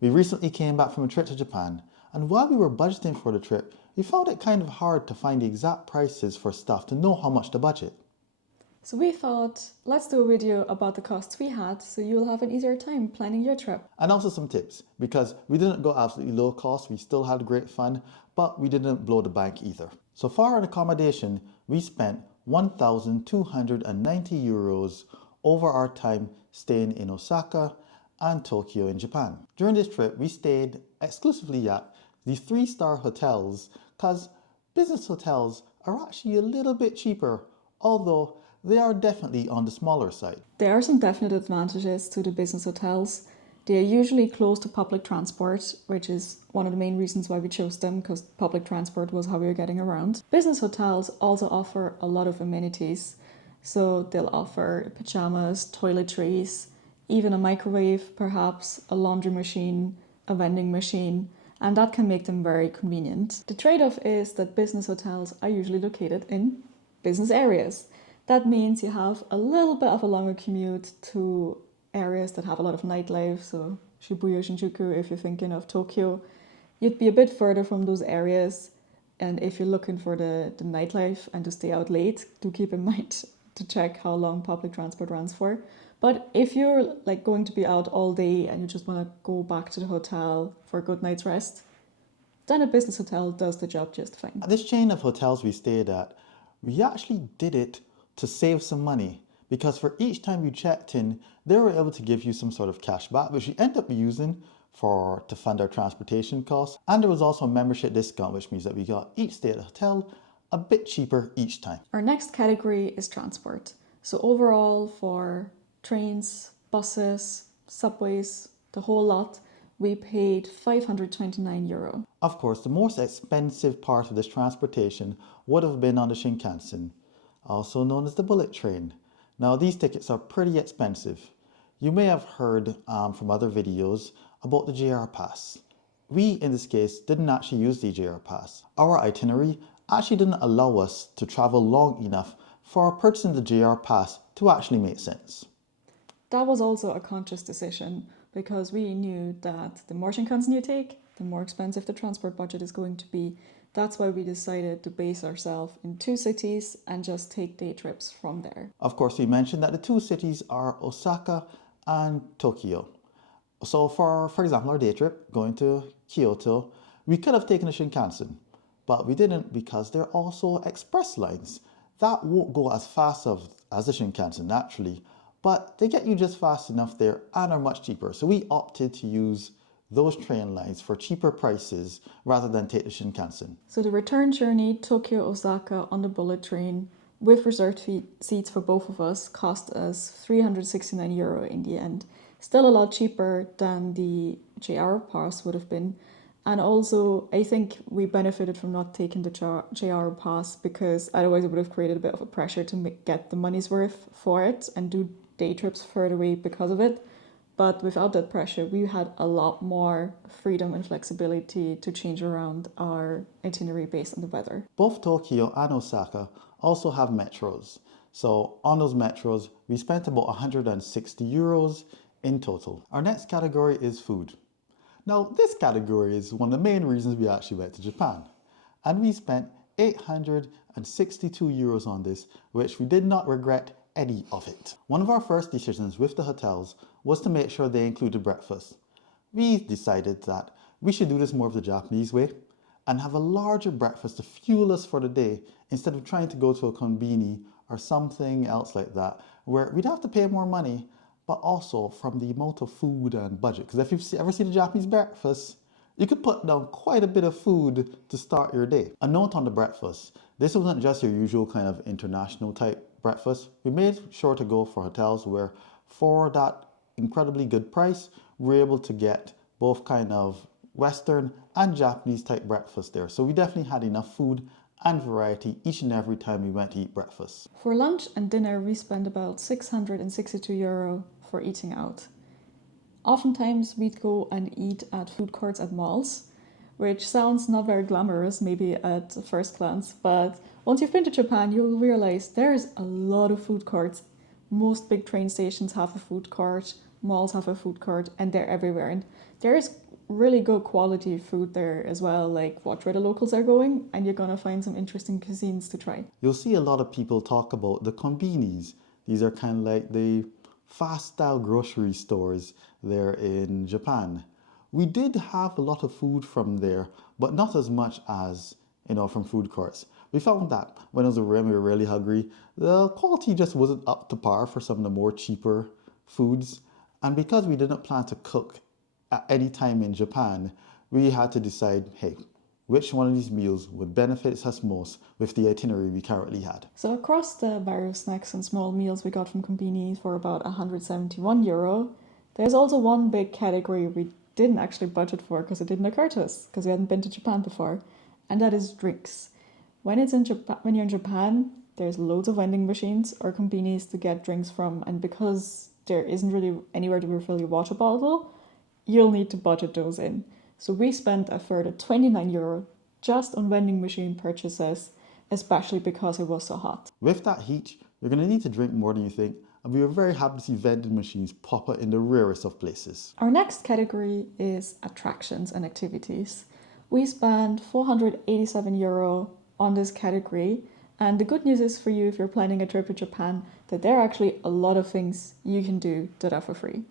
We recently came back from a trip to Japan, and while we were budgeting for the trip, we found it kind of hard to find the exact prices for stuff to know how much to budget. So we thought, let's do a video about the costs we had so you'll have an easier time planning your trip. And also some tips, because we didn't go absolutely low cost, we still had great fun, but we didn't blow the bank either. So for our accommodation, we spent €1,290 over our time staying in Osaka and Tokyo in Japan. During this trip, we stayed exclusively at the 3-star hotels because business hotels are actually a little bit cheaper, although they are definitely on the smaller side. There are some definite advantages to the business hotels. They are usually close to public transport, which is one of the main reasons why we chose them, because public transport was how we were getting around. Business hotels also offer a lot of amenities. So they'll offer pajamas, toiletries, even a microwave, perhaps a laundry machine, a vending machine, and that can make them very convenient. The trade-off is that business hotels are usually located in business areas. That means you have a little bit of a longer commute to areas that have a lot of nightlife, so Shibuya, Shinjuku, if you're thinking of Tokyo. You'd be a bit further from those areas, and if you're looking for the nightlife and to stay out late, do keep in mind to check how long public transport runs for. But if you're like going to be out all day and you just want to go back to the hotel for a good night's rest, then a business hotel does the job just fine. This chain of hotels we stayed at, we actually did it to save some money, because for each time you checked in, they were able to give you some sort of cash back, which we ended up using to fund our transportation costs. And there was also a membership discount, which means that we got each stay at the hotel a bit cheaper each time. Our next category is transport. So overall, for trains, buses, subways, the whole lot, we paid €529. Of course, the most expensive part of this transportation would have been on the Shinkansen, also known as the bullet train. Now, these tickets are pretty expensive. You may have heard from other videos about the JR Pass. We, in this case, didn't actually use the JR Pass. Our itinerary actually didn't allow us to travel long enough for purchasing the JR Pass to actually make sense. That was also a conscious decision, because we knew that the more Shinkansen you take, the more expensive the transport budget is going to be. That's why we decided to base ourselves in 2 cities and just take day trips from there. Of course, we mentioned that the 2 cities are Osaka and Tokyo. So for example, our day trip going to Kyoto, we could have taken a Shinkansen, but we didn't because they're also express lines. That won't go as fast as the Shinkansen naturally, but they get you just fast enough there and are much cheaper. So we opted to use those train lines for cheaper prices rather than take the Shinkansen. So the return journey, Tokyo-Osaka on the bullet train, with reserved seats for both of us, cost us €369 in the end. Still a lot cheaper than the JR Pass would have been. And also, I think we benefited from not taking the JR Pass, because otherwise it would have created a bit of a pressure to get the money's worth for it and do day trips further away because of it. But without that pressure, we had a lot more freedom and flexibility to change around our itinerary based on the weather. Both Tokyo and Osaka also have metros. So on those metros, we spent about €160 in total. Our next category is food. Now, this category is one of the main reasons we actually went to Japan. And we spent €862 on this, which we did not regret any of it. One of our first decisions with the hotels was to make sure they included breakfast. We decided that we should do this more of the Japanese way and have a larger breakfast to fuel us for the day instead of trying to go to a konbini or something else like that, where we'd have to pay more money, but also from the amount of food and budget. Because if you've ever seen a Japanese breakfast, you could put down quite a bit of food to start your day. A note on the breakfast. This wasn't just your usual kind of international type breakfast. We made sure to go for hotels where for that incredibly good price, we're able to get both kind of Western and Japanese type breakfast there. So we definitely had enough food and variety each and every time we went to eat breakfast. For lunch and dinner, we spent about €662 for eating out. Oftentimes we'd go and eat at food courts at malls, which sounds not very glamorous maybe at first glance, but once you've been to Japan, you'll realize there's a lot of food courts. Most big train stations have a food court, malls have a food court, and they're everywhere. And there is really good quality food there as well. Like, watch where the locals are going, and you're gonna find some interesting cuisines to try. You'll see a lot of people talk about the konbinis. These are kind of like the fast style grocery stores there in Japan. We did have a lot of food from there, but not as much as, from food courts. We found that when we were really hungry, the quality just wasn't up to par for some of the more cheaper foods. And because we didn't plan to cook at any time in Japan, we had to decide, hey, which one of these meals would benefit us most with the itinerary we currently had. So across the various snacks and small meals we got from Konbini for about €171, there's also one big category we didn't actually budget for because it didn't occur to us because we hadn't been to Japan before, and that is drinks. When you're in Japan, there's loads of vending machines or konbinis to get drinks from, and because there isn't really anywhere to refill your water bottle, you'll need to budget those in. So we spent a further €29 just on vending machine purchases, especially because it was so hot. With that heat, you're going to need to drink more than you think, and we were very happy to see vending machines pop up in the rarest of places. Our next category is attractions and activities. We spent €487 on this category, and the good news is for you if you're planning a trip to Japan that there are actually a lot of things you can do that are for free.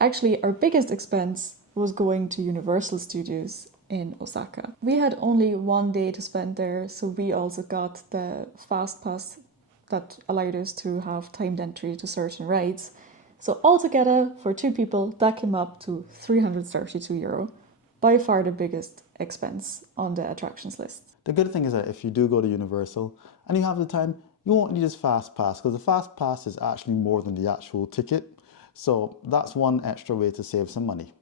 Actually, our biggest expense was going to Universal Studios in Osaka. We had only one day to spend there, so we also got the fast pass that allowed us to have timed entry to certain rides. So altogether, for 2 people, that came up to €332. By far the biggest expense on the attractions list. The good thing is that if you do go to Universal and you have the time, you won't need this fast pass because the fast pass is actually more than the actual ticket. So that's one extra way to save some money.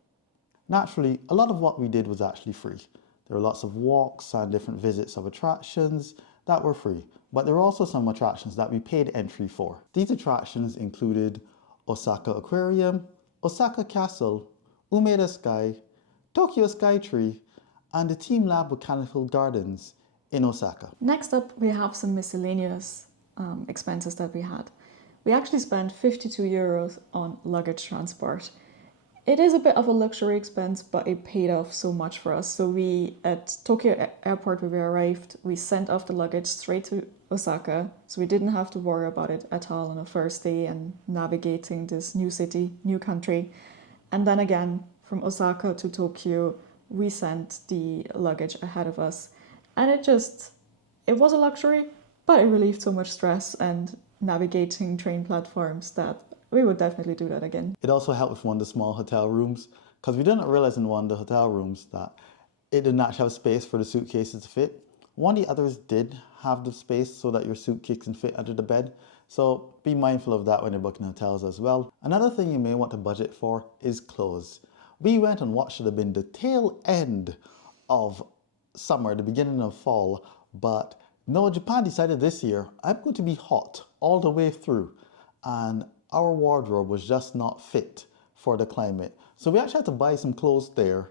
Naturally, a lot of what we did was actually free. There were lots of walks and different visits of attractions that were free, but there were also some attractions that we paid entry for. These attractions included Osaka Aquarium, Osaka Castle, Umeda Sky, Tokyo Skytree, and the Team Lab Botanical Gardens in Osaka. Next up, we have some miscellaneous expenses that we had. We actually spent €52 on luggage transport. It is a bit of a luxury expense, but it paid off so much for us. So at Tokyo Airport where we arrived, we sent off the luggage straight to Osaka. So we didn't have to worry about it at all on the first day and navigating this new city, new country. And then again, from Osaka to Tokyo, we sent the luggage ahead of us. And it was a luxury, but it relieved so much stress and navigating train platforms that we would definitely do that again. It also helped with one of the small hotel rooms because we didn't realize in one of the hotel rooms that it didn't actually have space for the suitcases to fit. One of the others did have the space so that your suitcase can fit under the bed. So be mindful of that when you're booking hotels as well. Another thing you may want to budget for is clothes. We went on what should have been the tail end of summer, the beginning of fall, but no, Japan decided this year, I'm going to be hot all the way through. And our wardrobe was just not fit for the climate. So we actually had to buy some clothes there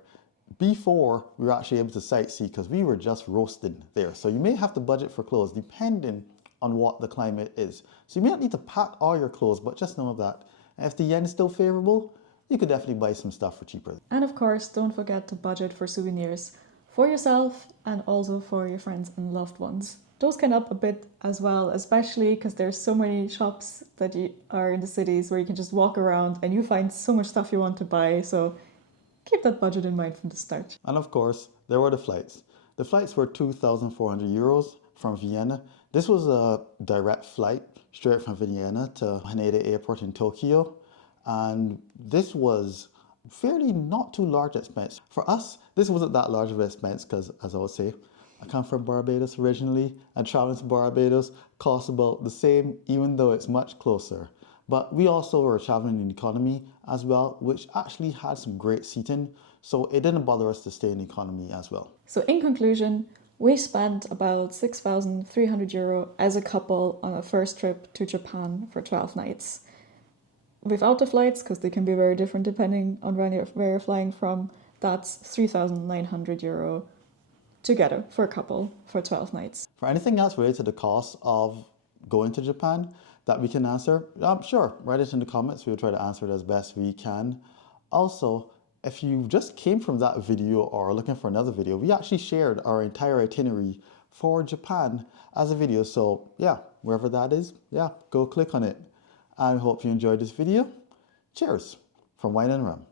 before we were actually able to sightsee because we were just roasting there. So you may have to budget for clothes depending on what the climate is. So you may not need to pack all your clothes, but just know that if the yen is still favorable, you could definitely buy some stuff for cheaper. And of course, don't forget to budget for souvenirs for yourself and also for your friends and loved ones. Those can up a bit as well, especially because there's so many shops that are in the cities where you can just walk around and you find so much stuff you want to buy. So keep that budget in mind from the start. And of course, there were the flights. The flights were €2,400 from Vienna. This was a direct flight straight from Vienna to Haneda Airport in Tokyo. And this was fairly not too large expense. For us, this wasn't that large of an expense because, as I would say, I come from Barbados originally, and traveling to Barbados costs about the same, even though it's much closer. But we also were traveling in economy as well, which actually had some great seating, so it didn't bother us to stay in economy as well. So in conclusion, we spent about €6,300 as a couple on a first trip to Japan for 12 nights. Without the flights, because they can be very different depending on where you're flying from, that's €3,900 together for a couple for 12 nights. For anything else related to the cost of going to Japan that we can answer, sure, write it in the comments. We'll try to answer it as best we can. Also, If you just came from that video or are looking for another video, we actually shared our entire itinerary for Japan as a video. So yeah, wherever that is, yeah, go click on it. I hope you enjoyed this video. Cheers from Wine and Rum.